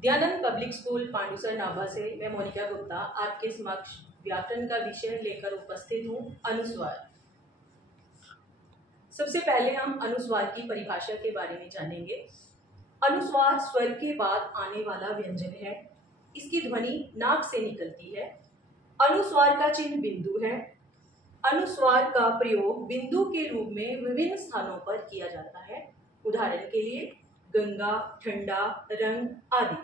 Dayanand public school पांडुसर Nabha से मैं मोनिका गुप्ता आपके समक्ष व्याकरण का विषय लेकर उपस्थित हूँ। अनुस्वार। सबसे पहले हम अनुस्वार की परिभाषा के बारे में जानेंगे। अनुस्वार स्वर के बाद आने वाला व्यंजन है। इसकी ध्वनि नाक से निकलती है। अनुस्वार का चिन्ह बिंदु है। अनुस्वार का प्रयोग बिंदु के रूप में विभिन्न स्थानों पर किया जाता है। उदाहरण के लिए गंगा, ठंडा, रंग आदि।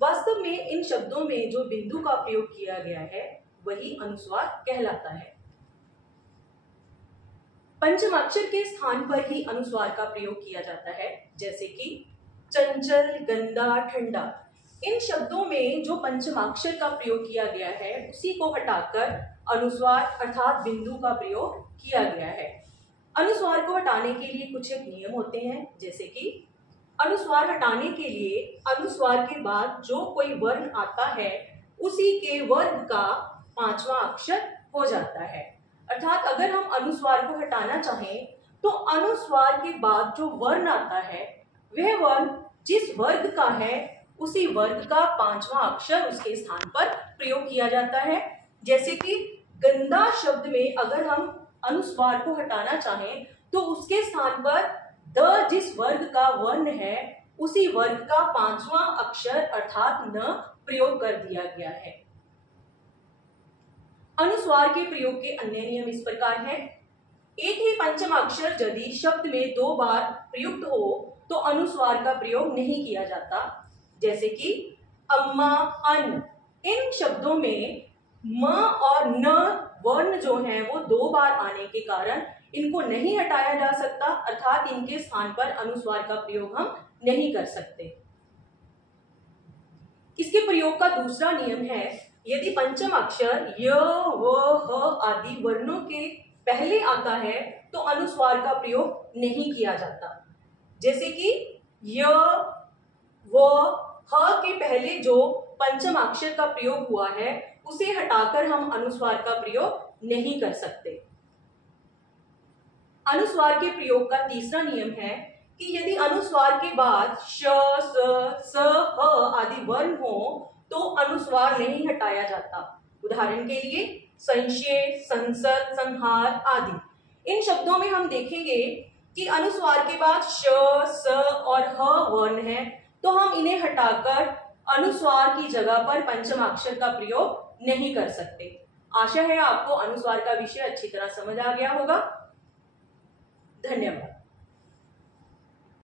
वास्तव में इन शब्दों में जो बिंदु का प्रयोग किया गया है वही अनुस्वार कहलाता है। पंचमाक्षर के स्थान पर ही अनुस्वार का प्रयोग किया जाता है, जैसे कि चंचल, गंदा, ठंडा। इन शब्दों में जो पंचमाक्षर का प्रयोग किया गया है उसी को हटाकर अनुस्वार अर्थात बिंदु का प्रयोग किया गया है। अनुस्वार को हटाने के लिए कुछ एक नियम होते हैं, जैसे कि अनुस्वार हटाने के लिए अनुस्वार के बाद जो कोई वर्ण आता है उसी के वर्ग का पांचवा अक्षर हो जाता है। अर्थात अगर हम अनुस्वार को हटाना चाहें तो अनुस्वार के बाद जो वर्ण आता है वह वर्ण जिस वर्ग का है उसी वर्ग का पांचवा अक्षर उसके स्थान पर प्रयोग किया जाता है। जैसे कि गंदा शब्द में अगर हम अनुस्वार को हटाना चाहें तो उसके स्थान पर द जिस वर्ग का वर्ण है उसी वर्ग का पांचवा अक्षर अर्थात न प्रयोग कर दिया गया है। अनुस्वार के प्रयोग के अन्य नियम इस प्रकार हैं। एक ही पंचम अक्षर यदि शब्द में दो बार प्रयुक्त हो तो अनुस्वार का प्रयोग नहीं किया जाता। जैसे कि अम्मा, अन्न। इन शब्दों में म और न वर्ण जो हैं वो दो बार आने के कारण इनको नहीं हटाया जा सकता, अर्थात इनके स्थान पर अनुस्वार का प्रयोग हम नहीं कर सकते। इसके प्रयोग का दूसरा नियम है, यदि पंचम अक्षर य, व, ह आदि वर्णों के पहले आता है तो अनुस्वार का प्रयोग नहीं किया जाता। जैसे कि य, व, ह के पहले जो पंचम अक्षर का प्रयोग हुआ है उसे हटाकर हम अनुस्वार का प्रयोग नहीं कर सकते। अनुस्वार के प्रयोग का तीसरा नियम है कि यदि अनुस्वार के बाद श, स, ह आदि वर्ण हो तो अनुस्वार नहीं हटाया जाता। उदाहरण के लिए संशय, संसद, संहार आदि। इन शब्दों में हम देखेंगे कि अनुस्वार के बाद श, स और ह वर्ण है तो हम इन्हें हटाकर अनुस्वार की जगह पर पंचमाक्षर का प्रयोग नहीं कर सकते। आशा है आपको अनुस्वार का विषय अच्छी तरह समझ आ गया होगा। धन्यवाद।